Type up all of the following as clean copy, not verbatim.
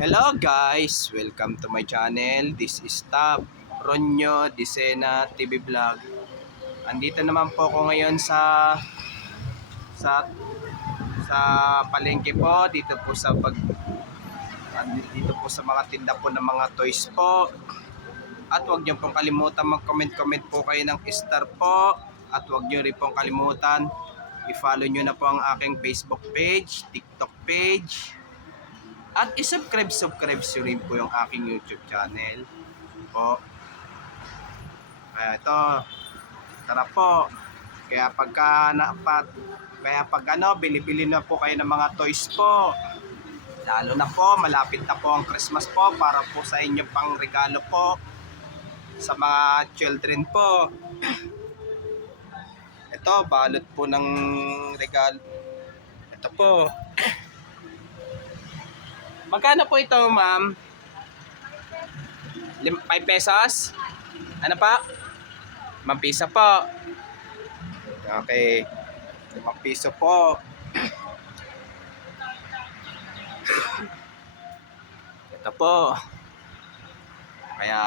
Hello guys! Welcome to my channel. This is Tab Ronyo Disena TV Vlog. Andito naman po ako ngayon sa sa palengke po dito po dito po sa mga tinda po ng mga toys po. At huwag niyo pong kalimutan mag-comment po kayo ng star po. At huwag niyo rin pong kalimutan i-follow niyo na po ang aking Facebook page, TikTok page. At i-subscribe nyo rin po yung aking YouTube channel po. Kaya ito, tara po. Kaya pag bili-bili na po kayo ng mga toys po. Lalo na po, malapit na po ang Christmas po para po sa inyo pang regalo po sa mga children po. Ito, balot po ng regalo. Ito po. Magkano po ito, ma'am? 5 pesos? Ano pa? 5 piso po. Okay. 5 piso po. Ito po. Kaya,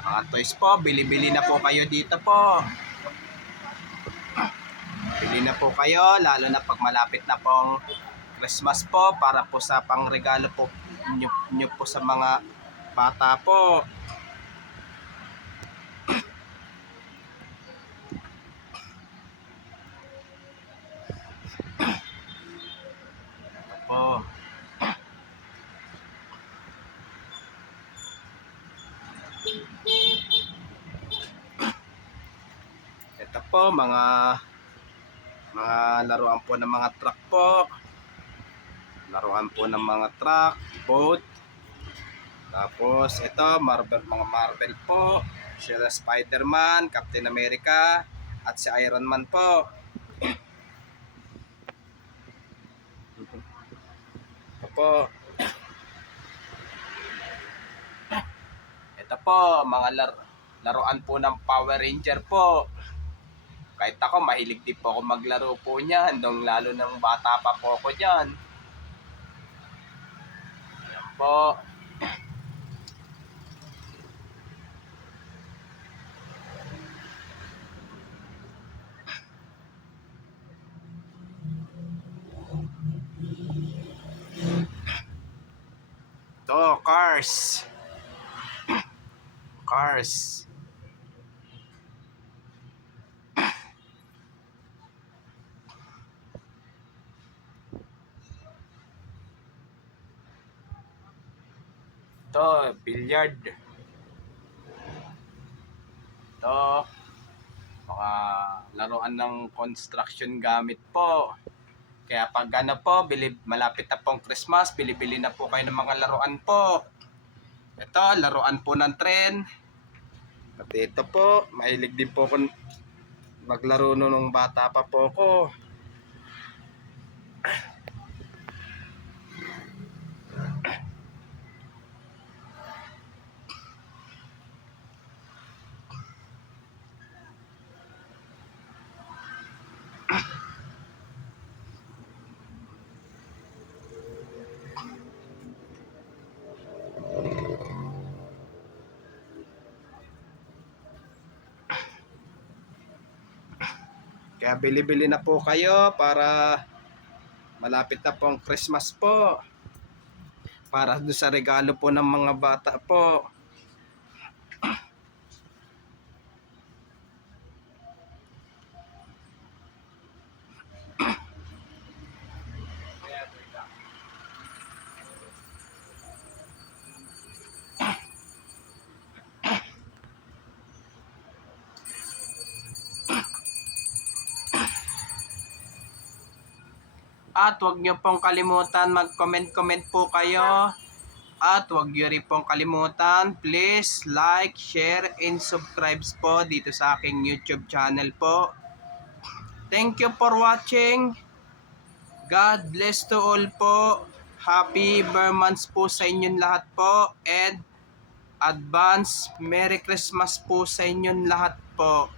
mga toys po, bili-bili na po kayo dito po. Bili na po kayo, lalo na pag malapit na pong Christmas po para po sa pangregalo po nyo po sa mga bata po. Ito po. Ito po mga laruan po ng mga truck po. Laruan po ng mga truck, boat. Tapos ito, mga Marvel po. Sila Spider-Man, Captain America, at si Iron Man po. Ito po. Ito po, mga laruan po ng Power Ranger po. Kahit ako, mahilig din po ako maglaro po niyan. Lalo ng bata pa po ako dyan. Ayan po. Ito, cars. Cars. Ito, billiard. Ito, mga laruan ng construction gamit po. Kaya pag po, malapit na pong Christmas, bili-bili na po kayo ng mga laruan po. Ito, laruan po ng tren. At ito po, mahilig din po ako maglaro nung bata pa po ako. Kaya bili-bili na po kayo para malapit na pong Christmas po. Para doon sa regalo po ng mga bata po. At huwag nyo pong kalimutan mag-comment po kayo. At huwag nyo rin pong kalimutan, please like, share, and subscribe po dito sa aking YouTube channel po. Thank you for watching. God bless to all po. Happy Burmans po sa inyong lahat po. And advance Merry Christmas po sa inyong lahat po.